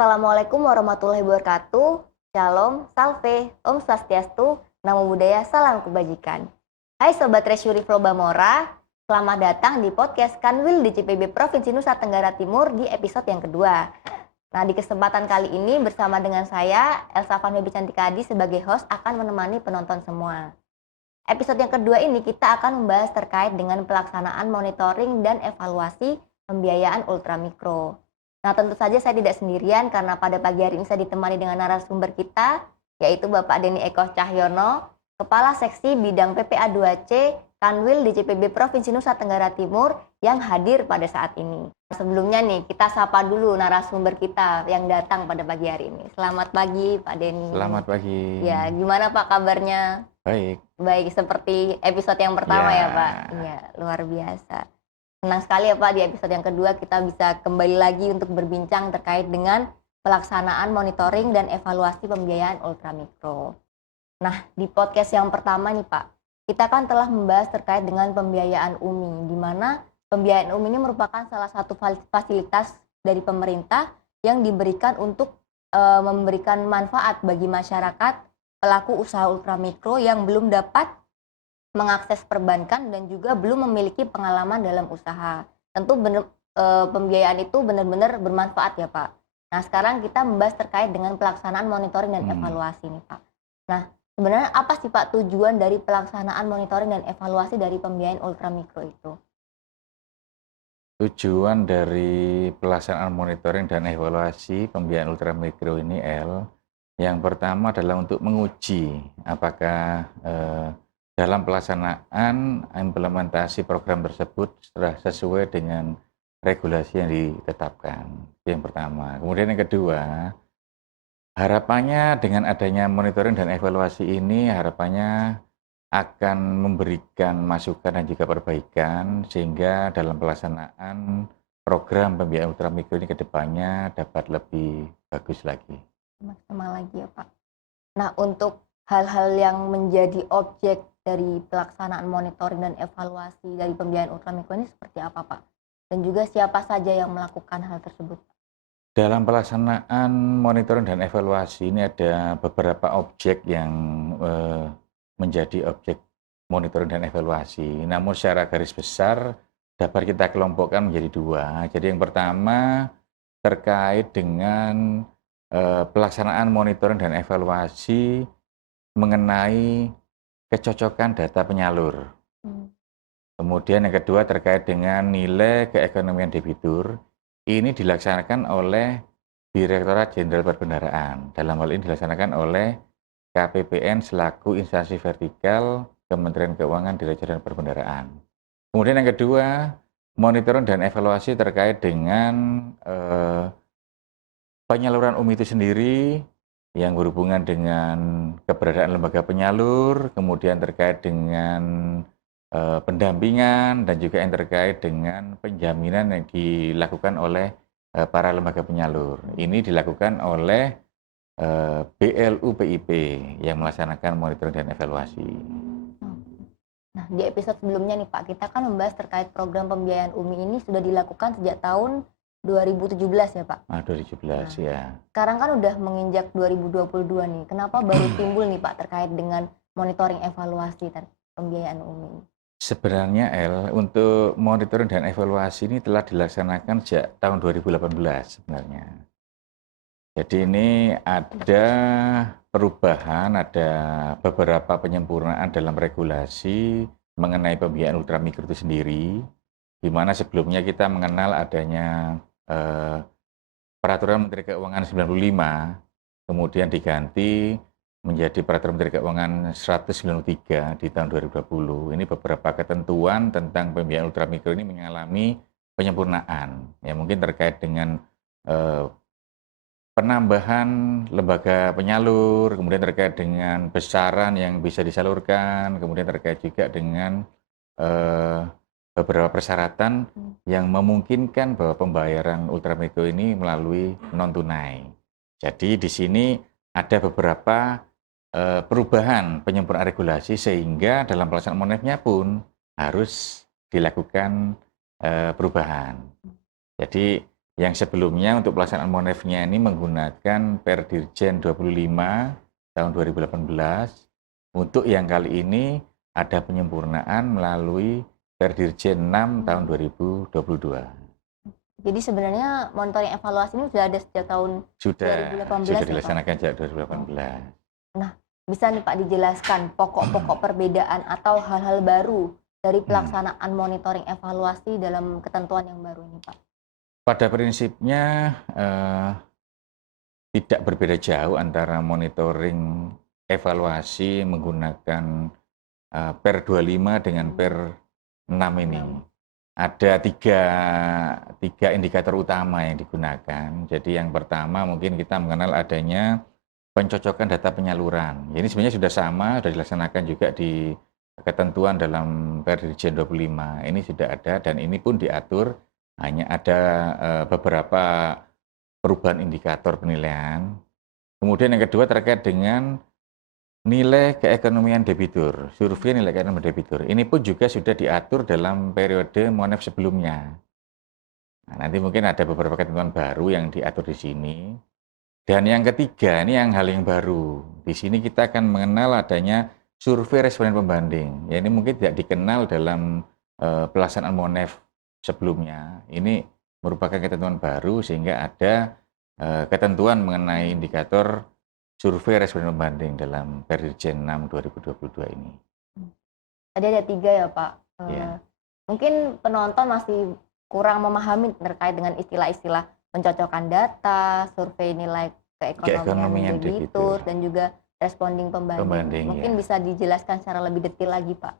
Assalamualaikum warahmatullahi wabarakatuh. Shalom, salve, Om Swastiastu, Namo Buddhaya, salam kebajikan. Hai Sobat Treasury Flow Bamora, selamat datang di podcast Kanwil DJPB Provinsi Nusa Tenggara Timur di episode yang kedua. Nah, di kesempatan kali ini bersama dengan saya, Elsa Vanwebi Cantikadi sebagai host akan menemani penonton semua. Episode yang kedua ini kita akan membahas terkait dengan pelaksanaan monitoring dan evaluasi pembiayaan ultramikro. Nah, tentu saja saya tidak sendirian karena pada pagi hari ini saya ditemani dengan narasumber kita, yaitu Bapak Denny Eko Cahyono, Kepala Seksi Bidang PPA 2C Kanwil DJPB Provinsi Nusa Tenggara Timur yang hadir pada saat ini. Sebelumnya nih, kita sapa dulu narasumber kita yang datang pada pagi hari ini. Selamat pagi Pak Denny. Selamat pagi. Ya, gimana Pak kabarnya? Baik. Baik, seperti episode yang pertama ya Pak? Iya, luar biasa. Senang sekali ya Pak, di episode yang kedua kita bisa kembali lagi untuk berbincang terkait dengan pelaksanaan monitoring dan evaluasi pembiayaan ultramikro. Nah, di podcast yang pertama nih Pak, kita kan telah membahas terkait dengan pembiayaan UMI, di mana pembiayaan UMI ini merupakan salah satu fasilitas dari pemerintah yang diberikan untuk memberikan manfaat bagi masyarakat pelaku usaha ultramikro yang belum dapat mengakses perbankan dan juga belum memiliki pengalaman dalam usaha. Tentu pembiayaan itu benar-benar bermanfaat ya Pak. Nah, sekarang kita membahas terkait dengan pelaksanaan monitoring dan evaluasi nih Pak. Nah, sebenarnya apa sih Pak tujuan dari pelaksanaan monitoring dan evaluasi dari pembiayaan ultramikro itu? Tujuan dari pelaksanaan monitoring dan evaluasi pembiayaan ultramikro ini yang pertama adalah untuk menguji apakah dalam pelaksanaan implementasi program tersebut sudah sesuai dengan regulasi yang ditetapkan. Itu yang pertama. Kemudian yang kedua, harapannya dengan adanya monitoring dan evaluasi ini harapannya akan memberikan masukan dan juga perbaikan sehingga dalam pelaksanaan program pembiayaan ultramikro ini ke depannya dapat lebih bagus lagi. Maksimal lagi ya Pak. Nah, untuk hal-hal yang menjadi objek dari pelaksanaan monitoring dan evaluasi dari pembiayaan ultramikro ini seperti apa Pak? Dan juga siapa saja yang melakukan hal tersebut? Dalam pelaksanaan monitoring dan evaluasi ini ada beberapa objek yang menjadi objek monitoring dan evaluasi. Namun secara garis besar dapat kita kelompokkan menjadi dua. Jadi yang pertama terkait dengan pelaksanaan monitoring dan evaluasi mengenai kecocokan data penyalur. Kemudian yang kedua terkait dengan nilai keekonomian debitur. Ini dilaksanakan oleh Direktorat Jenderal Perbendaharaan. Dalam hal ini dilaksanakan oleh KPPN selaku instansi vertikal Kementerian Keuangan Direktorat Jenderal Perbendaharaan. Kemudian yang kedua, monitoring dan evaluasi terkait dengan penyaluran UMI itu sendiri yang berhubungan dengan keberadaan lembaga penyalur, kemudian terkait dengan pendampingan dan juga yang terkait dengan penjaminan yang dilakukan oleh para lembaga penyalur. Ini dilakukan oleh BLU PIP yang melaksanakan monitoring dan evaluasi. Nah, di episode sebelumnya nih Pak, kita kan membahas terkait program pembiayaan UMI ini sudah dilakukan sejak tahun 2017 ya Pak? 2017 ya. Sekarang kan udah menginjak 2022 nih, kenapa baru timbul nih Pak terkait dengan monitoring evaluasi dan pembiayaan UMI? Sebenarnya untuk monitoring dan evaluasi ini telah dilaksanakan sejak tahun 2018 sebenarnya. Jadi ini ada perubahan, ada beberapa penyempurnaan dalam regulasi mengenai pembiayaan ultramikro itu sendiri, di mana sebelumnya kita mengenal adanya Peraturan Menteri Keuangan 95, kemudian diganti menjadi Peraturan Menteri Keuangan 193 di tahun 2020. Ini beberapa ketentuan tentang pembiayaan ultramikro ini mengalami penyempurnaan. Ya mungkin terkait dengan penambahan lembaga penyalur, kemudian terkait dengan besaran yang bisa disalurkan, kemudian terkait juga dengan beberapa persyaratan yang memungkinkan bahwa pembayaran ultramikro ini melalui non tunai. Jadi di sini ada beberapa perubahan penyempurnaan regulasi sehingga dalam pelaksanaan monetnya pun harus dilakukan perubahan. Jadi Yang sebelumnya untuk pelaksanaan Monef-nya ini menggunakan Perdirjen 25 tahun 2018. Untuk yang kali ini ada penyempurnaan melalui Perdirjen 6 tahun 2022. Jadi sebenarnya monitoring evaluasi ini sudah ada sejak tahun Sudah 2018 ya, Pak? dilaksanakan sejak 2018. Nah, bisa nih Pak dijelaskan pokok-pokok perbedaan atau hal-hal baru dari pelaksanaan monitoring evaluasi dalam ketentuan yang baru ini, Pak? Pada prinsipnya tidak berbeda jauh antara monitoring evaluasi menggunakan Per 25 dengan Per 6 ini. Ada tiga indikator utama yang digunakan. Jadi yang pertama mungkin kita mengenal adanya pencocokan data penyaluran. Ini sebenarnya sudah sama, sudah dilaksanakan juga di ketentuan dalam Perdirjen 25. Ini sudah ada dan ini pun diatur, hanya ada beberapa perubahan indikator penilaian. Kemudian yang kedua terkait dengan nilai keekonomian debitur, survei nilai keekonomian debitur. Ini pun juga sudah diatur dalam periode Monef sebelumnya. Nah, nanti mungkin ada beberapa ketentuan baru yang diatur di sini. Dan yang ketiga, ini hal yang baru. Di sini kita akan mengenal adanya survei responden pembanding. Ya, ini mungkin tidak dikenal dalam pelaksanaan Monef sebelumnya. Ini merupakan ketentuan baru sehingga ada ketentuan mengenai indikator survei responden pembanding dalam Perdirjen 6 2022 ini. Tadi ada 3 ya, Pak. Ya. Mungkin penonton masih kurang memahami terkait dengan istilah-istilah pencocokkan data, survei nilai keekonomian debitur, dan juga responding pembanding. Mungkin bisa dijelaskan secara lebih detail lagi, Pak,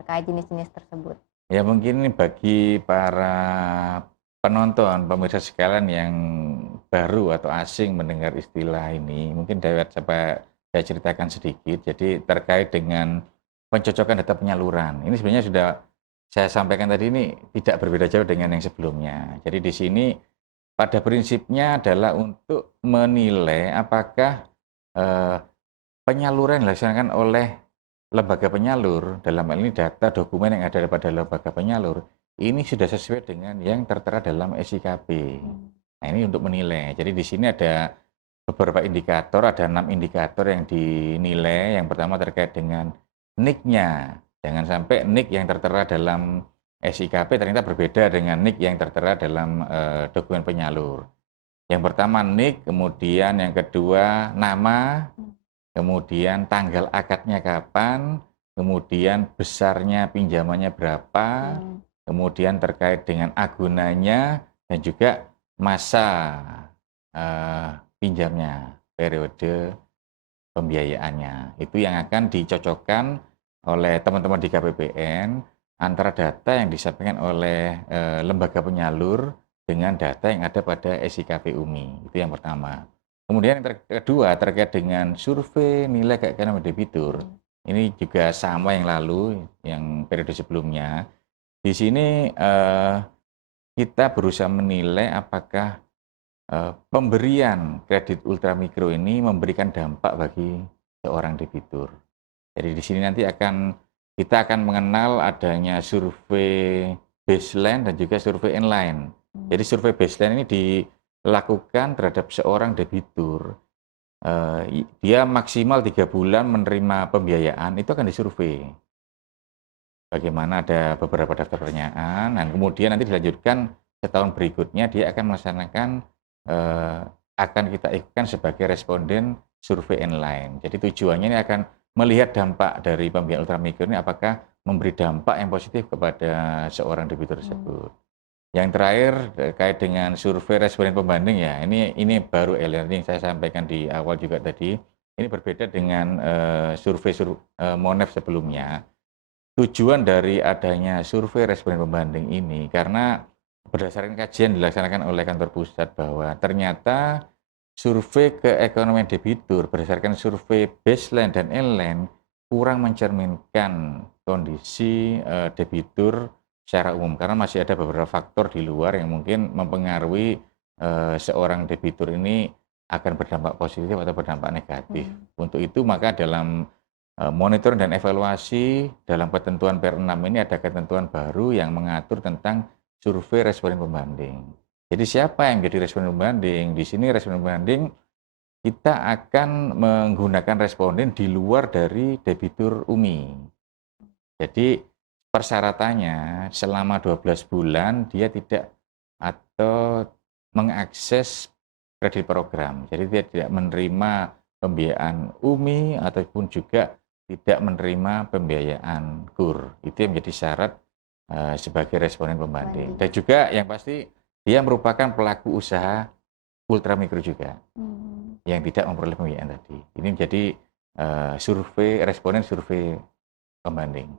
terkait jenis-jenis tersebut. Ya, mungkin ini bagi para penonton, pemirsa sekalian yang baru atau asing mendengar istilah ini, mungkin dapat saya ceritakan sedikit. Jadi terkait dengan pencocokan data penyaluran, ini sebenarnya sudah saya sampaikan tadi, ini tidak berbeda jauh dengan yang sebelumnya. Jadi di sini pada prinsipnya adalah untuk menilai apakah penyaluran dilaksanakan oleh lembaga penyalur, dalam hal ini data dokumen yang ada pada lembaga penyalur, ini sudah sesuai dengan yang tertera dalam SIKP. Nah, ini untuk menilai. Jadi di sini ada beberapa indikator, ada 6 indikator yang dinilai. Yang pertama terkait dengan NIK-nya. Jangan sampai NIK yang tertera dalam SIKP ternyata berbeda dengan NIK yang tertera dalam dokumen penyalur. Yang pertama NIK, kemudian yang kedua nama, kemudian tanggal akadnya kapan, kemudian besarnya pinjamannya berapa, kemudian terkait dengan agunannya, dan juga masa pinjamnya, periode pembiayaannya. Itu yang akan dicocokkan oleh teman-teman di KPPN antara data yang disampaikan oleh lembaga penyalur dengan data yang ada pada SIKP UMI. Itu yang pertama. Kemudian yang kedua terkait dengan survei nilai keekonomian debitur. Ini juga sama yang lalu, yang periode sebelumnya. Di sini kita berusaha menilai apakah pemberian kredit ultramikro ini memberikan dampak bagi seorang debitur. Jadi di sini nanti kita akan mengenal adanya survei baseline dan juga survei inline. Jadi survei baseline ini dilakukan terhadap seorang debitur. Dia maksimal 3 bulan menerima pembiayaan, itu akan disurvei. Bagaimana, ada beberapa daftar pertanyaan, dan kemudian nanti dilanjutkan setahun berikutnya dia akan melaksanakan, akan kita ikutkan sebagai responden survei inline. Jadi tujuannya ini akan melihat dampak dari pembiayaan ultramikro ini apakah memberi dampak yang positif kepada seorang debitur tersebut. Yang terakhir terkait dengan survei responden pembanding, ya ini baru yang saya sampaikan di awal juga tadi. Ini berbeda dengan survei Monef sebelumnya. Tujuan dari adanya survei responden pembanding ini karena berdasarkan kajian dilaksanakan oleh kantor pusat bahwa ternyata survei keekonomian debitur berdasarkan survei baseline dan inline kurang mencerminkan kondisi debitur secara umum, karena masih ada beberapa faktor di luar yang mungkin mempengaruhi seorang debitur ini akan berdampak positif atau berdampak negatif. Untuk itu maka dalam monitoring dan evaluasi dalam ketentuan Per 6 ini ada ketentuan baru yang mengatur tentang survei responden pembanding. Jadi siapa yang menjadi responden pembanding? Di sini responden pembanding kita akan menggunakan responden di luar dari debitur UMI. Jadi persyaratannya selama 12 bulan dia tidak atau mengakses kredit program. Jadi dia tidak menerima pembiayaan UMI ataupun juga tidak menerima pembiayaan KUR. Itu yang menjadi syarat sebagai responden pembanding. Dan juga yang pasti dia merupakan pelaku usaha ultramikro juga yang tidak memperoleh pembiayaan tadi. Ini menjadi responden survei pembanding.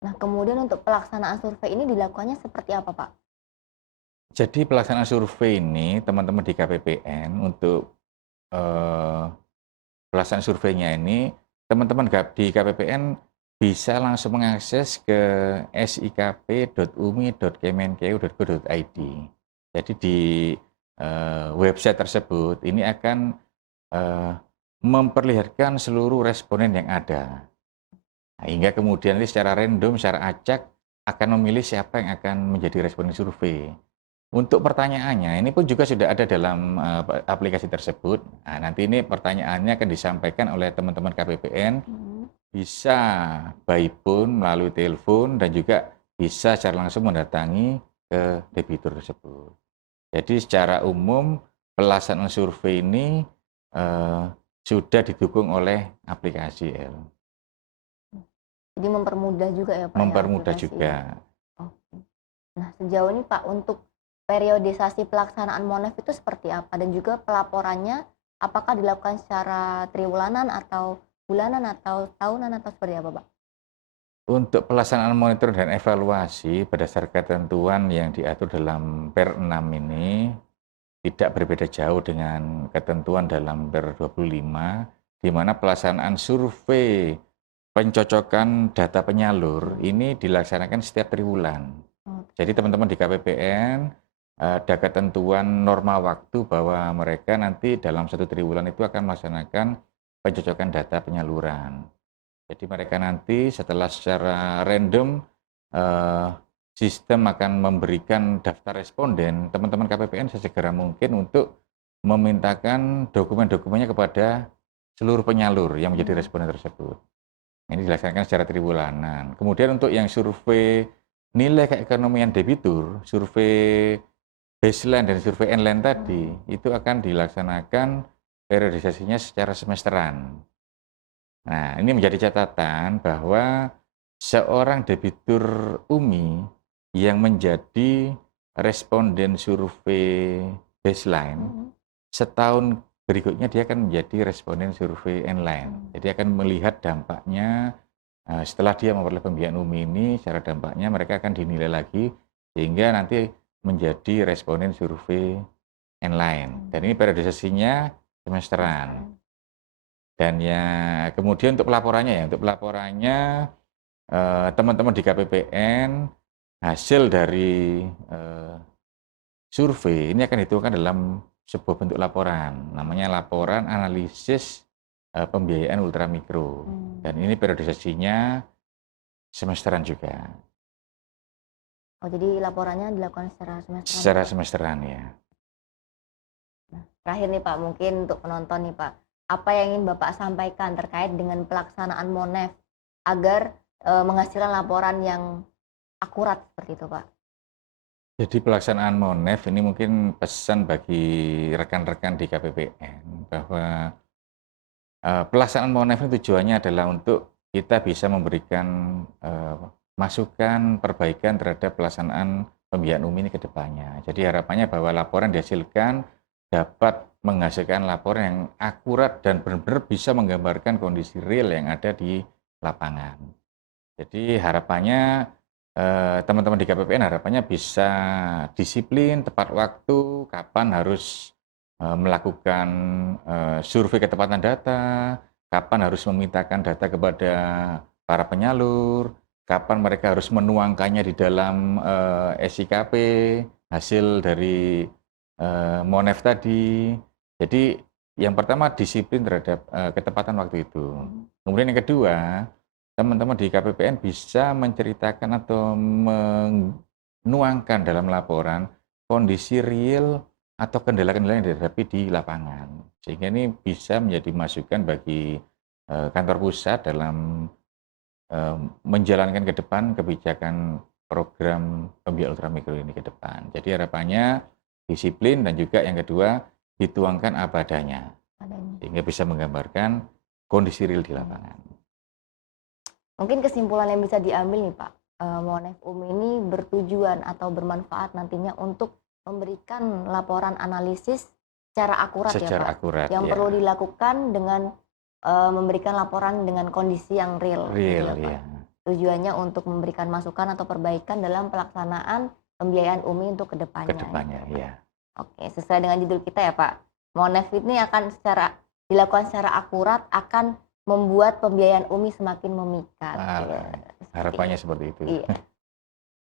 Nah, kemudian untuk pelaksanaan survei ini dilakukannya seperti apa, Pak? Jadi pelaksanaan survei ini teman-teman di KPPN untuk pelaksanaan surveinya ini teman-teman di KPPN bisa langsung mengakses ke sikp.umi.kemenkeu.go.id. Jadi di website tersebut ini akan memperlihatkan seluruh responden yang ada. Nah, hingga kemudian ini secara random, secara acak akan memilih siapa yang akan menjadi responden survei. Untuk pertanyaannya, ini pun juga sudah ada dalam aplikasi tersebut. Nah, nanti ini pertanyaannya akan disampaikan oleh teman-teman KPPN, bisa by phone, melalui telepon, dan juga bisa secara langsung mendatangi ke debitur tersebut. Jadi secara umum, pelaksanaan survei ini sudah didukung oleh aplikasi L. Jadi mempermudah juga ya, Pak? Mempermudah ya, juga. Oke. Nah, sejauh ini Pak, untuk periodisasi pelaksanaan MONEF itu seperti apa? Dan juga pelaporannya apakah dilakukan secara triwulanan atau bulanan atau tahunan atau seperti apa, Pak? Untuk pelaksanaan monitoring dan evaluasi berdasarkan ketentuan yang diatur dalam Per 6 ini tidak berbeda jauh dengan ketentuan dalam Per 25, di mana pelaksanaan survei pencocokan data penyalur ini dilaksanakan setiap triwulan. Jadi teman-teman di KPPN ada ketentuan norma waktu bahwa mereka nanti dalam satu triwulan itu akan melaksanakan pencocokan data penyaluran. Jadi mereka nanti setelah secara random sistem akan memberikan daftar responden, teman-teman KPPN sesegera mungkin untuk memintakan dokumen-dokumennya kepada seluruh penyalur yang menjadi responden tersebut. Ini dilaksanakan secara triwulanan. Kemudian untuk yang survei nilai keekonomian debitur, survei baseline dan survei endline tadi, itu akan dilaksanakan periodisasinya secara semesteran. Nah, ini menjadi catatan bahwa seorang debitur UMI yang menjadi responden survei baseline, setahun berikutnya dia akan menjadi responden survei endline. Jadi akan melihat dampaknya setelah dia memperoleh pembiayaan UMI ini, secara dampaknya mereka akan dinilai lagi sehingga nanti menjadi responden survei endline. Dan ini periodisasinya semesteran. Dan ya kemudian untuk pelaporannya teman-teman di KPPN hasil dari survei ini akan dituangkan dalam sebuah bentuk laporan, namanya laporan analisis pembiayaan ultramikro. Dan ini periodisasinya semesteran juga. Oh, jadi laporannya dilakukan secara semesteran? Secara semesteran, ya. Nah, terakhir nih Pak, mungkin untuk penonton nih Pak, apa yang ingin Bapak sampaikan terkait dengan pelaksanaan MONEF agar menghasilkan laporan yang akurat seperti itu, Pak? Jadi pelaksanaan MONEF ini mungkin pesan bagi rekan-rekan di KPPN bahwa pelaksanaan MONEF ini tujuannya adalah untuk kita bisa memberikan masukan, perbaikan terhadap pelaksanaan pembiayaan UMI ini ke depannya. Jadi harapannya bahwa laporan dihasilkan dapat menghasilkan laporan yang akurat dan benar-benar bisa menggambarkan kondisi real yang ada di lapangan. Jadi harapannya teman-teman di KPPN harapannya bisa disiplin, tepat waktu, kapan harus melakukan survei ketepatan data, kapan harus memintakan data kepada para penyalur, kapan mereka harus menuangkannya di dalam SIKP, hasil dari MONEF tadi. Jadi yang pertama disiplin terhadap ketepatan waktu itu. Kemudian yang kedua, teman-teman di KPPN bisa menceritakan atau menuangkan dalam laporan kondisi real atau kendala-kendala yang dihadapi di lapangan. Sehingga ini bisa menjadi masukan bagi kantor pusat dalam menjalankan ke depan kebijakan program pembiayaan ultramikro ini ke depan. Jadi harapannya disiplin dan juga yang kedua dituangkan apa adanya sehingga bisa menggambarkan kondisi real di lapangan. Mungkin kesimpulan yang bisa diambil nih Pak, Monef ini bertujuan atau bermanfaat nantinya untuk memberikan laporan analisis secara akurat Secara ya Pak, akurat, yang ya. perlu dilakukan dengan memberikan laporan dengan kondisi yang real, gitu ya, Pak. ya. Tujuannya untuk memberikan masukan atau perbaikan dalam pelaksanaan pembiayaan UMI untuk kedepannya. Kedepannya, ya. Oke, sesuai dengan judul kita ya Pak, Monef ini akan dilakukan secara akurat, akan membuat pembiayaan UMI semakin memikat. Harapannya seperti itu. Iya.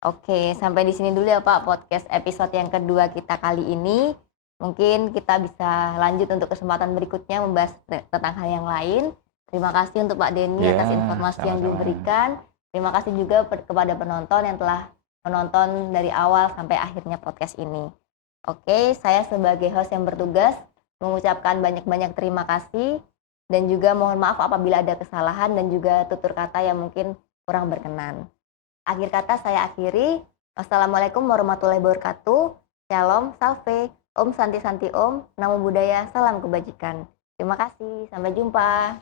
Oke, sampai di sini dulu ya Pak podcast episode yang kedua kita kali ini. Mungkin kita bisa lanjut untuk kesempatan berikutnya membahas tentang hal yang lain. Terima kasih untuk Pak Denny atas informasi yang diberikan. Terima kasih juga kepada penonton yang telah menonton dari awal sampai akhirnya podcast ini. Oke, saya sebagai host yang bertugas mengucapkan banyak-banyak terima kasih dan juga mohon maaf apabila ada kesalahan dan juga tutur kata yang mungkin kurang berkenan. Akhir kata saya akhiri. Wassalamualaikum warahmatullahi wabarakatuh. Shalom, salve, Om Santi Santi Om, Namo Buddhaya, salam kebajikan. Terima kasih, sampai jumpa.